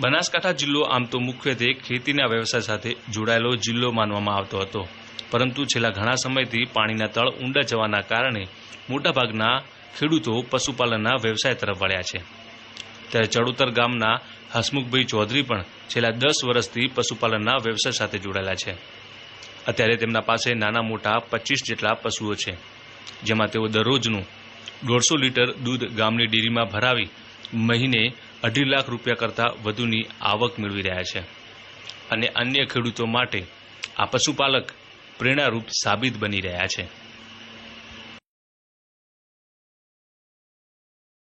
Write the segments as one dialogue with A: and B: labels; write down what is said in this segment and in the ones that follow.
A: બનાસકાંઠા જિલ્લો આમ તો મુખ્યત્વે ખેતીના વ્યવસાય સાથે જોડાયેલો જિલ્લો માનવામાં આવતો હતો. પરંતુ છેલ્લા ઘણા સમયથી પાણીના તળ ઊંડા જવાના કારણે મોટાભાગના ખેડૂતો પશુપાલનના વ્યવસાય તરફ વળ્યા છે. ત્યારે ચડોતર ગામના હસમુખભાઈ ચૌધરી પણ છેલ્લા દસ વર્ષથી પશુપાલનના વ્યવસાય સાથે જોડાયેલા છે. અત્યારે તેમના પાસે નાના મોટા પચીસ જેટલા પશુઓ છે, જેમાં તેઓ દરરોજનું દોઢસો લીટર દૂધ ગામની ડેરીમાં ભરાવી મહિને અઢી લાખ રૂપિયા કરતાં વધુની આવક મેળવી રહ્યા છે. અને અન્ય ખેડૂતો માટે આ પશુપાલક પ્રેરણારૂપ સાબિત બની રહ્યા છે.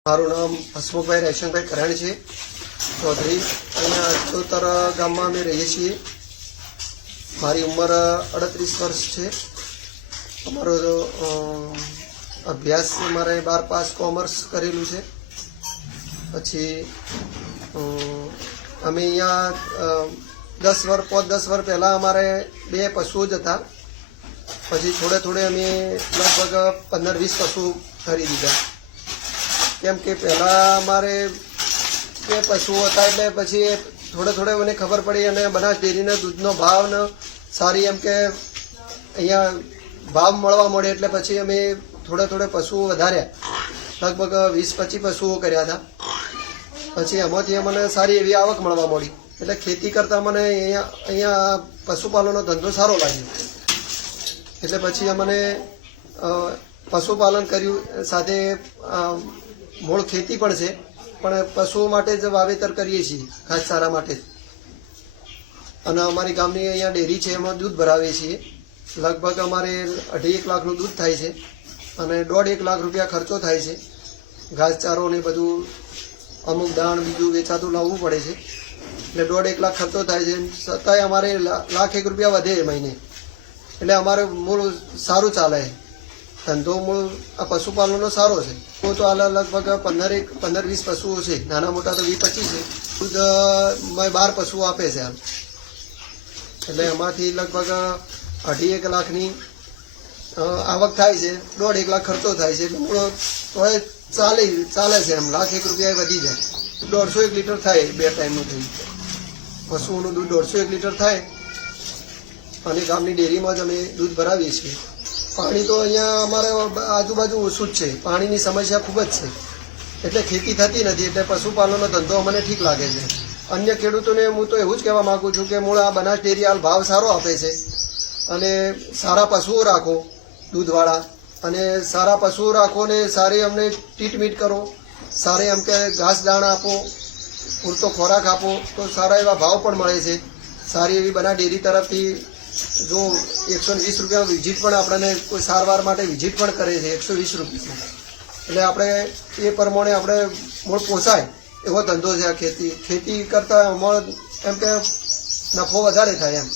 B: મારું નામ હસમુખભાઈ રેશનભાઈ કરણ છે. ચૌધરી. અહીંયા ચૌતર ગામમાં અમે રહીએ છીએ. મારી ઉંમર અડત્રીસ વર્ષ છે. અમારો અભ્યાસ મારે બાર પાસ કોમર્સ કરેલું છે. પછી અમે અહીંયા દસ વર્ષ પાંચ, દસ વર્ષ પહેલાં અમારે બે પશુઓ જ હતા. પછી થોડે થોડે અમે લગભગ પંદર, વીસ પશુ ખરીદી દીધા. કેમ કે પહેલાં અમારે બે પશુઓ હતા એટલે પછી થોડે થોડે મને ખબર પડી અને બનાસ ડેરીના દૂધનો ભાવ ને સારી એમ કે અહીંયા ભાવ મળવા મળે એટલે પછી અમે થોડે થોડે પશુઓ વધાર્યા. લગભગ વીસ, પચીસ પશુઓ કર્યા હતા. પછી એમાંથી મને સારી એવી આવક મળવા મળી. એટલે ખેતી કરતાં મને અહીંયા અહીંયા પશુપાલનનો ધંધો સારો લાગ્યો. એટલે પછી અમને પશુપાલન કર્યું, સાથે મૂળ ખેતી પણ છે. પણ પશુઓ માટે જ વાવેતર કરીએ છીએ ઘાસચારા માટે અને અમારી ગામની અહીંયા ડેરી છે, એમાં દૂધ ભરાવીએ છીએ. લગભગ અમારે અઢી એક લાખનું દૂધ થાય છે. અને દોઢ એક લાખ રૂપિયા ખર્ચો થાય છે. ઘાસચારો ને બધું અમુક દાણ બીજું વેચાતું લાવવું પડે છે. એટલે દોઢ એક લાખ ખર્ચો થાય છે. છતાંય અમારે લાખ એક રૂપિયા વધે મહિને. એટલે અમારે મૂળ સારું ચાલે. ધંધો મૂળ આ પશુપાલનનો સારો છે. તો તો હાલ લગભગ પંદર એક, પંદર વીસ પશુઓ છે. નાના મોટા તો વીસ પચીસ છે. દૂધ બાર પશુઓ આપે છે હાલ એટલે એમાંથી લગભગ અઢી એક લાખની આવક થાય છે. દોઢ એક લાખ ખર્ચો થાય છે. એટલે મૂળ તોય ચાલે ચાલે છે એમ. લાખ એક રૂપિયા વધી જાય. દોઢસો એક લીટર થાય બે ટાઈમનું થઈ પશુઓનું દૂધ દોઢસો એક લીટર થાય. અને ગામની ડેરીમાં જ અમે દૂધ ભરાવીએ છીએ. પાણી તો અહીંયા અમારે આજુબાજુ ઓછું જ છે. પાણીની સમસ્યા ખૂબ જ છે. એટલે ખેતી થતી નથી, એટલે પશુપાલનનો ધંધો અમને ઠીક લાગે છે. અન્ય ખેડૂતોને હું તો એવું જ કહેવા માગું છું કે મૂળ આ બનાસ ડેરી હાલ ભાવ સારો આપે છે. અને સારા પશુઓ રાખો, દૂધવાળા. અને સારા પશુઓ રાખો ને સારી અમને ટ્રીટમેન્ટ કરો. સારી એમ કે ઘાસ દાણ આપો, પૂરતો ખોરાક આપો, તો સારા એવા ભાવ પણ મળે છે. સારી એવી બના ડેરી તરફથી જો એકસો વીસ રૂપિયા વિઝિટ પણ આપણને કોઈ સારવાર માટે વિઝિટ પણ કરે છે, એકસો વીસ રૂપિયા એટલે આપણે એ પ્રમાણે આપણે મૂળ પોસાય એવો ધંધો છે આ ખેતી. ખેતી કરતાં અમારો એમ કે નફો વધારે થાય એમ.